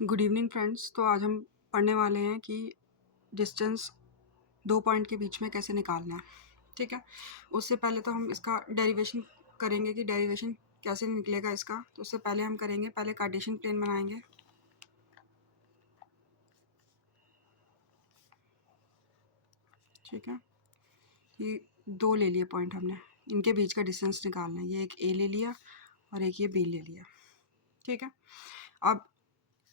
Good evening friends. तो आज हम पढ़ने वाले हैं कि डिस्टेंस 2 पॉइंट के बीच में कैसे निकालना है। ठीक है, उससे पहले तो हम इसका डेरिवेशन करेंगे कि डेरिवेशन कैसे निकलेगा इसका। तो उससे पहले हम करेंगे, पहले कार्टेशियन प्लेन बनाएंगे। ठीक है, ये 2 ले लिए पॉइंट हमने, इनके बीच का डिस्टेंस निकालना है। ये एक ए ले लिया और एक ये बी ले लिया। ठीक है, अब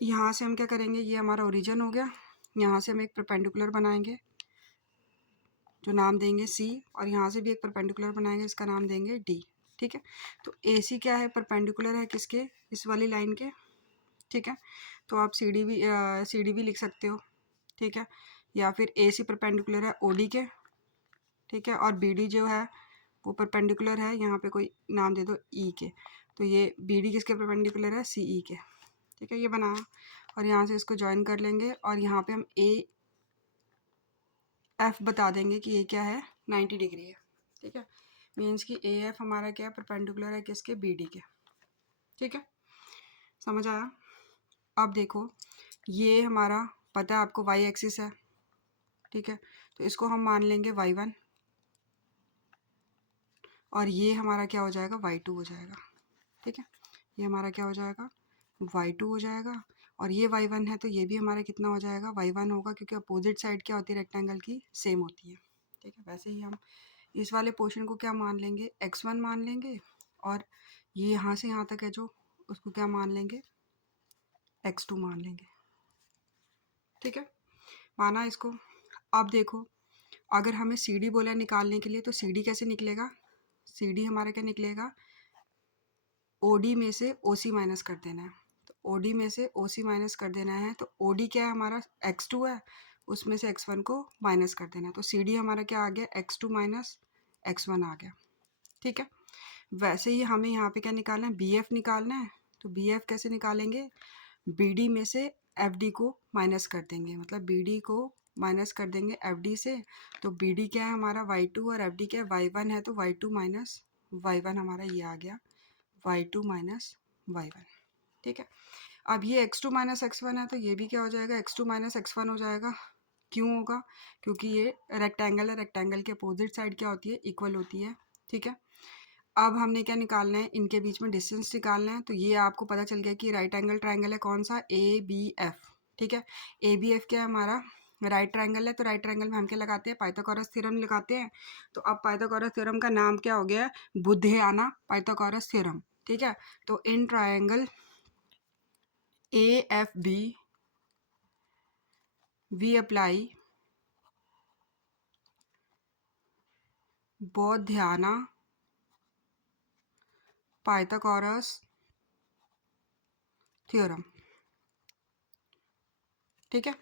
यहाँ से हम क्या करेंगे, ये हमारा ओरिजिन हो गया। यहाँ से हम एक परपेंडिकुलर बनाएंगे जो नाम देंगे सी, और यहाँ से भी एक परपेंडिकुलर बनाएंगे, इसका नाम देंगे डी। ठीक है, तो ए सी क्या है, परपेंडिकुलर है किसके, इस वाली लाइन के। ठीक है, तो आप सी डी भी लिख सकते हो। ठीक है, या फिर ए सी परपेंडिकुलर है ओ डी के। ठीक है, और बी डी जो है वो परपेंडिकुलर है, यहाँ पे कोई नाम दे दो ई के। तो ये बी डी किसके परपेंडिकुलर है, सी ई के। ठीक है, ये बनाया और यहाँ से इसको ज्वाइन कर लेंगे और यहाँ पे हम ए एफ बता देंगे कि ये क्या है, 90 डिग्री है। ठीक है, मीन्स कि ए एफ हमारा क्या है, परपेंडिकुलर है किसके, बी डी के। ठीक है, समझ आया। अब देखो, ये हमारा पता है आपको वाई एक्सिस है। ठीक है, तो इसको हम मान लेंगे y1 और ये हमारा क्या हो जाएगा, y2 हो जाएगा। ठीक है, ये हमारा क्या हो जाएगा, y2 हो जाएगा। और ये y1 है तो ये भी हमारा कितना हो जाएगा, y1 होगा, क्योंकि अपोजिट साइड क्या होती है, रेक्टेंगल की सेम होती है। ठीक है, वैसे ही हम इस वाले पोर्शन को क्या मान लेंगे, x1 मान लेंगे, और ये यहाँ से यहाँ तक है जो, उसको क्या मान लेंगे, x2 मान लेंगे। ठीक है, माना इसको। अब देखो, अगर हमें सी डी बोला निकालने के लिए, तो सी डी कैसे निकलेगा, सी डी हमारा क्या निकलेगा, ओ डी में से ओ सी माइनस कर देना है। तो ओ डी में से ओ सी माइनस कर देना है, तो ओ डी क्या है हमारा, x2 है, उसमें से x1 को माइनस कर देना है। तो सी डी हमारा क्या आ गया, x2 माइनस x1 आ गया। ठीक है, वैसे ही हमें यहाँ पे क्या निकालना है, बी एफ निकालना है। तो बी एफ कैसे निकालेंगे, बी डी में से एफ डी को माइनस कर देंगे, मतलब बी डी को माइनस कर देंगे एफ डी से। तो बी डी क्या है हमारा, y2, और एफ डी क्या है, y1 है, तो y2 माइनस y1 हमारा ये आ गया, y2 माइनस y1। ठीक है, अब ये x2 माइनस x1 है, तो ये भी क्या हो जाएगा, x2 माइनस x1 हो जाएगा। क्यों होगा, क्योंकि ये रेक्टेंगल है, रेक्टेंगल के अपोजिट साइड क्या होती है, इक्वल होती है। ठीक है, अब हमने क्या निकालना है, इनके बीच में डिस्टेंस निकालना है। तो ये आपको पता चल गया कि राइट एंगल ट्राइंगल है कौन सा, ए बी एफ। ठीक है, ए बी एफ क्या है हमारा, राइट ट्राइंगल है। तो राइट ट्राइंगल में हम क्या लगाते हैं, पाइथागोरस थ्योरम लगाते हैं। तो अब पाइथागोरस थ्योरम का नाम क्या हो गया, बुद्धियाना पाइथागोरस थ्योरम। ठीक है, तो in triangle A F B we apply बोधियाना पाइथागोरस थ्योरम। ठीक है,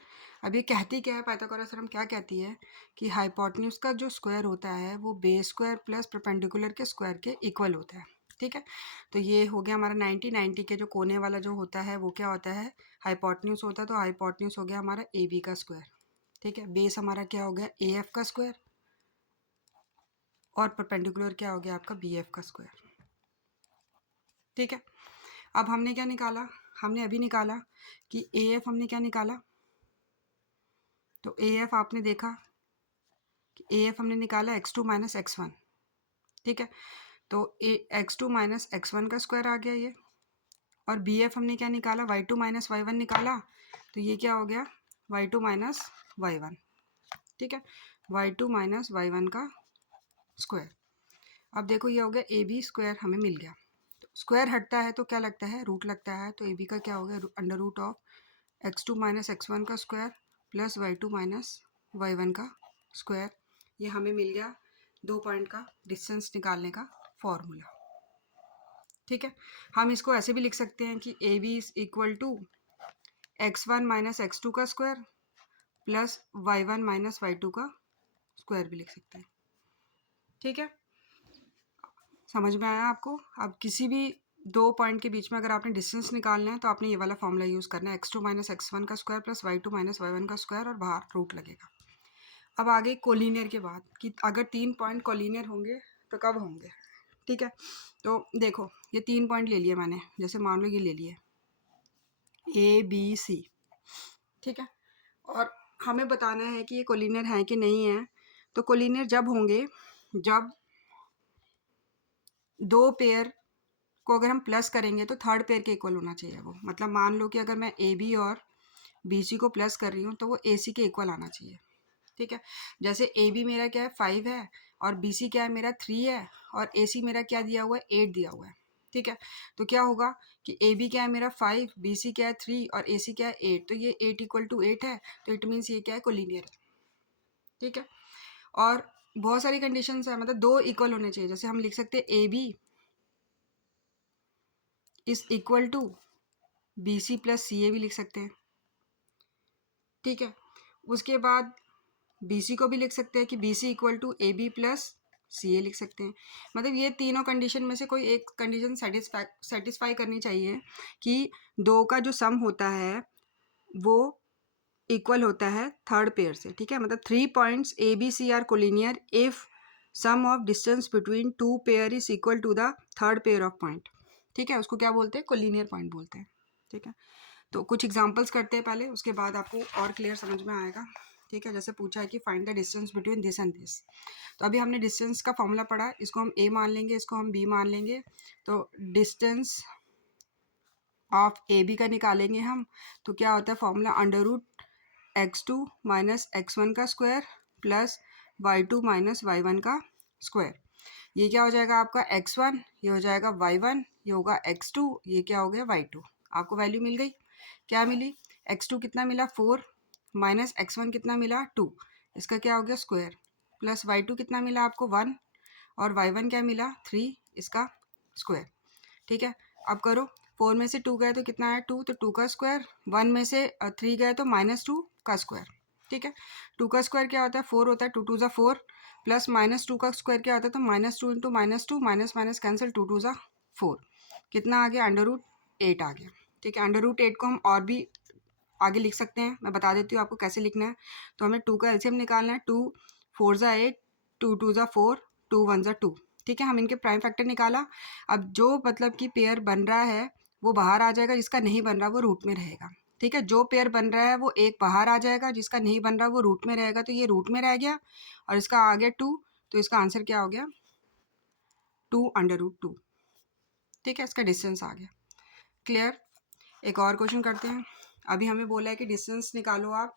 अब ये कहती क्या है, पाइथागोरस थ्योरम क्या कहती है कि हाइपोटेन्यूज का जो स्क्वायर होता है वो बेस स्क्वायर प्लस परपेंडिकुलर के स्क्वायर के इक्वल होता है। ठीक है, तो ये हो गया हमारा 90 के जो कोने वाला जो होता है वो क्या होता है, हाइपोटेन्यूज होता है। तो हाइपोटेन्यूज हो गया हमारा ए बी का स्क्वायर। ठीक है, बेस हमारा क्या हो गया, ए एफ का स्क्वायर, और परपेंडिकुलर क्या हो गया आपका, बी एफ का स्क्वायर। ठीक है, अब हमने क्या निकाला, हमने अभी निकाला कि ए एफ हमने क्या निकाला, तो ए एफ आपने देखा कि ए एफ हमने निकाला x2 माइनस x1। ठीक है, तो ए x2 माइनस x1 का स्क्वायर आ गया ये, और बी एफ हमने क्या निकाला, y2 माइनस y1 निकाला। तो ये क्या हो गया, y2 माइनस y1। ठीक है, y2 माइनस y1 का स्क्वायर। अब देखो ये हो गया ए बी स्क्वायर, हमें मिल गया। तो स्क्वायर हटता है तो क्या लगता है, रूट लगता है। तो ए बी का क्या हो गया, under root of x2 minus x1 का square plus y2 minus y1 का स्क्वायर। ये हमें मिल गया 2 पॉइंट का डिस्टेंस निकालने का फॉर्मूला। ठीक है, हम इसको ऐसे भी लिख सकते हैं कि A B is equal to x1 minus x2 का square plus y1 minus y2 का स्क्वायर भी लिख सकते हैं। ठीक है, समझ में आया आपको। अब किसी भी 2 पॉइंट के बीच में अगर आपने डिस्टेंस निकालना है तो आपने ये वाला फॉर्मूला यूज़ करना है, x2 माइनस x1 का square plus y2 minus y1 का स्क्वायर, और बाहर रूट लगेगा। अब आगे कोलिनियर के बाद कि अगर 3 पॉइंट कोलिनियर होंगे तो कब होंगे। ठीक है, तो देखो ये 3 पॉइंट ले लिए मैंने, जैसे मान लो ये ले लिए, ABC, ठीक है। और हमें बताना है कि ये कोलिनियर है कि नहीं है। तो कोलिनियर जब होंगे जब दो पेयर को अगर हम प्लस करेंगे तो थर्ड पेयर के इक्वल होना चाहिए वो। मतलब मान लो कि अगर मैं AB और BC को प्लस कर रही हूँ तो वो AC के इक्वल आना चाहिए, ठीक है। जैसे AB मेरा क्या है 5 है और BC क्या है मेरा 3 है और AC मेरा क्या दिया हुआ है 8 दिया हुआ है, ठीक है। तो क्या होगा कि AB क्या है मेरा 5, BC क्या है 3 और AC क्या है 8, तो ये 8 इक्वल टू 8 है, तो इट मीन्स ये क्या है कोलिनियर है, ठीक है। और बहुत सारी कंडीशंस है, मतलब दो इक्वल होने चाहिए। जैसे हम लिख सकते हैं AB is equal to BC plus CA भी लिख सकते हैं, ठीक है। उसके बाद BC को भी लिख सकते हैं कि BC equal to AB plus CA लिख सकते हैं। मतलब ये तीनों कंडीशन में से कोई एक कंडीशन सेटिस्फाई करनी चाहिए कि दो का जो सम होता है वो इक्वल होता है थर्ड पेयर से, ठीक है। मतलब 3 points ABC are collinear if sum of distance between two pair is equal to the third pair of point, ठीक है। उसको क्या बोलते हैं कोलिनियर पॉइंट बोलते हैं, ठीक है। तो कुछ एग्जांपल्स करते हैं पहले, उसके बाद आपको और क्लियर समझ में आएगा, ठीक है। जैसे पूछा है कि find the distance between this and this. तो अभी हमने डिस्टेंस का फॉर्मूला पढ़ा, इसको हम A मान लेंगे, इसको हम B मान लेंगे। तो डिस्टेंस ऑफ AB का निकालेंगे हम, तो क्या होता है formula under root x2 minus x1 का square plus y2 minus y1 का स्क्वायर। ये क्या हो जाएगा आपका x1, ये हो जाएगा y1, ये होगा x2, ये क्या हो गया y2। आपको वैल्यू मिल गई, क्या मिली, x2 कितना मिला 4 माइनस x1 कितना मिला 2, इसका क्या हो गया स्क्वायर, प्लस y2 कितना मिला आपको 1 और y1 क्या मिला 3, इसका स्क्वायर, ठीक है। अब करो, 4 में से 2 गए तो कितना है 2, तो 2 का स्क्वायर, 1 में से 3 गए तो -2 का स्क्वायर, ठीक है। 2 का स्क्वायर क्या होता है 4 होता है, 2 2 ज़ा 4 प्लस -2 का स्क्वायर क्या होता है, तो -2 इंटू -2 माइनस माइनस कैंसिल, 2 2 ज़ा 4, कितना आ गया अंडर रूट 8 आ गया, ठीक है। अंडर रूट 8 को हम और भी आगे लिख सकते हैं, मैं बता देती हूँ आपको कैसे लिखना है। तो हमें 2 का एलसीएम निकालना है, 2 4 ज़ा 8, 2 2 ज़ा 4, 2 1 ज़ा 2, ठीक है। हम इनके प्राइम फैक्टर निकाला। अब जो मतलब कि पेयर बन रहा है वो बाहर आ जाएगा, जिसका नहीं बन रहा वो रूट में रहेगा, ठीक है। जो पेयर बन रहा है वो एक बाहर आ जाएगा, जिसका नहीं बन रहा वो रूट में रहेगा, तो ये रूट में रह गया और इसका आ गया 2, तो इसका आंसर क्या हो गया 2 अंडर रूट 2, ठीक है। इसका डिस्टेंस आ गया, क्लियर। एक और क्वेश्चन करते हैं। अभी हमें बोला है कि डिस्टेंस निकालो आप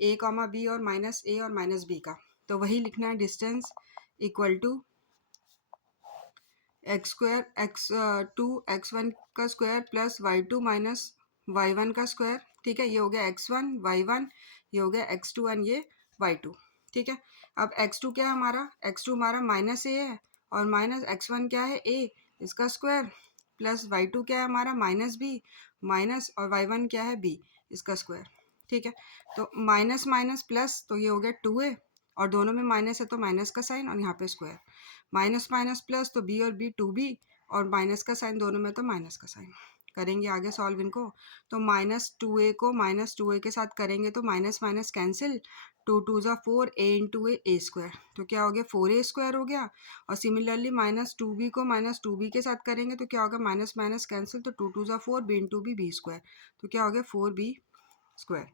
A, B और -A और -B का, तो वही लिखना है distance equal to x square x1 का square plus y2 minus y1 का स्क्वायर, ठीक है। ये हो गया x1 y1, ये हो गया x2 एंड ये y2, ठीक है। अब x2 क्या है हमारा, x2 हमारा -a है और माइनस x1 क्या है a, इसका स्क्वायर प्लस y2 क्या है हमारा -b माइनस और y1 क्या है b, इसका स्क्वायर, ठीक है। तो माइनस माइनस प्लस, तो ये हो गया 2a और दोनों में माइनस है तो माइनस का साइन और यहाँ पे स्क्वायर, माइनस माइनस प्लस तो b और b 2b और माइनस का साइन दोनों में तो माइनस का साइन। करेंगे आगे सॉल्व इनको, तो -2a को -2a के साथ करेंगे तो माइनस माइनस कैंसिल, 2 2 ज़ा 4 a इंटू ए स्क्वायर, तो क्या हो गया 4a स्क्वायर हो गया। और सिमिलरली -2b को -2b के साथ करेंगे तो क्या होगा माइनस माइनस कैंसिल, तो 2 2 ज़ा 4 b इंटू b स्क्वायर, तो क्या हो गया 4b स्क्वायर।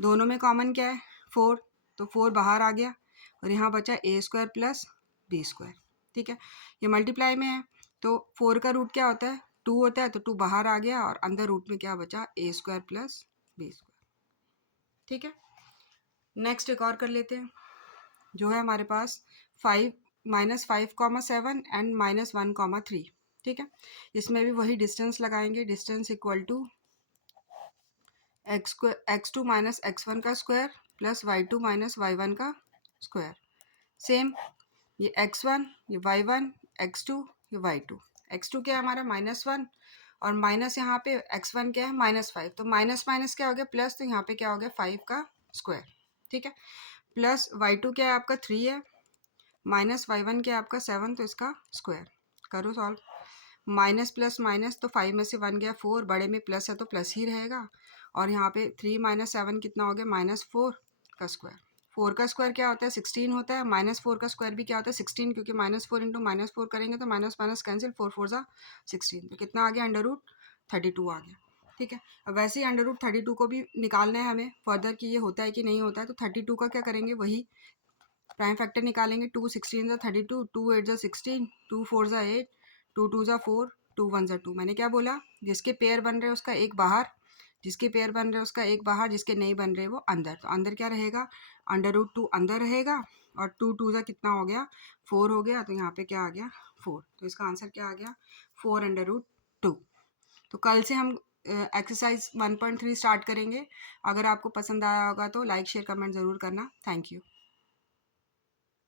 दोनों में कॉमन क्या है 4, तो 4 बाहर आ गया और यहाँ बचा a square plus b square, ठीक है। ये मल्टीप्लाई में है तो 4 का रूट क्या होता है 2 होता है, तो 2 बाहर आ गया और अंदर रूट में क्या बचा a square plus b square, ठीक है। नेक्स्ट एक और कर लेते हैं, जो है हमारे पास 5 -5, 7 एंड -1, 3, ठीक है। इसमें भी वही डिस्टेंस लगाएंगे, distance equal to x2 minus x1 का square plus y2 minus y1 का स्क्वायर। सेम ये x1, ये y1, x2, ये y2। x2 क्या है हमारा -1 और माइनस यहाँ पे x1 क्या है -5, तो माइनस माइनस क्या हो गया प्लस, तो यहाँ पे क्या हो गया 5 का स्क्वायर, ठीक है। प्लस y2 क्या है आपका 3 है, माइनस y1 क्या है आपका 7, तो इसका स्क्वायर। करो सॉल्व, माइनस प्लस माइनस तो 5 में से 1 गया 4, बड़े में प्लस है तो प्लस ही रहेगा और यहाँ पे 3 माइनस 7 कितना हो गया -4 का स्क्वायर। 4 का स्क्वायर क्या होता है 16 होता है, -4 का स्क्वायर भी क्या होता है 16, क्योंकि -4 इंटू -4 करेंगे तो माइनस माइनस कैंसिल, 4 4 ज़ा 16, तो कितना आ गया अंडर रूट 32 आ गया, ठीक है। अब वैसे ही अंडर रूट 32 को भी निकालना है हमें फर्दर कि ये होता है कि नहीं होता है, तो 32 का क्या करेंगे, वही प्राइम फैक्टर निकालेंगे। 2 16 ज़ा 32, 2 8 ज़ा 16, 2 4 ज़ा 8, 2 2 ज़ा 4, 2 1 ज़ा 2। मैंने क्या बोला, जिसके पेयर बन रहे हैं उसका एक बाहर, जिसके पेयर बन रहे हैं उसका एक बाहर, जिसके नहीं बन रहे वो अंदर। तो अंदर क्या रहेगा, अंडर रूट 2 अंदर रहेगा, और 2 2 ज़ा कितना हो गया, 4 हो गया, तो यहाँ पे क्या आ गया 4। तो इसका आंसर क्या आ गया, 4 अंडर रूट 2। तो कल से हम एक्सरसाइज 1.3 स्टार्ट करेंगे। अगर आपको पसंद आया होगा तो लाइक शेयर कमेंट ज़रूर करना। Thank you.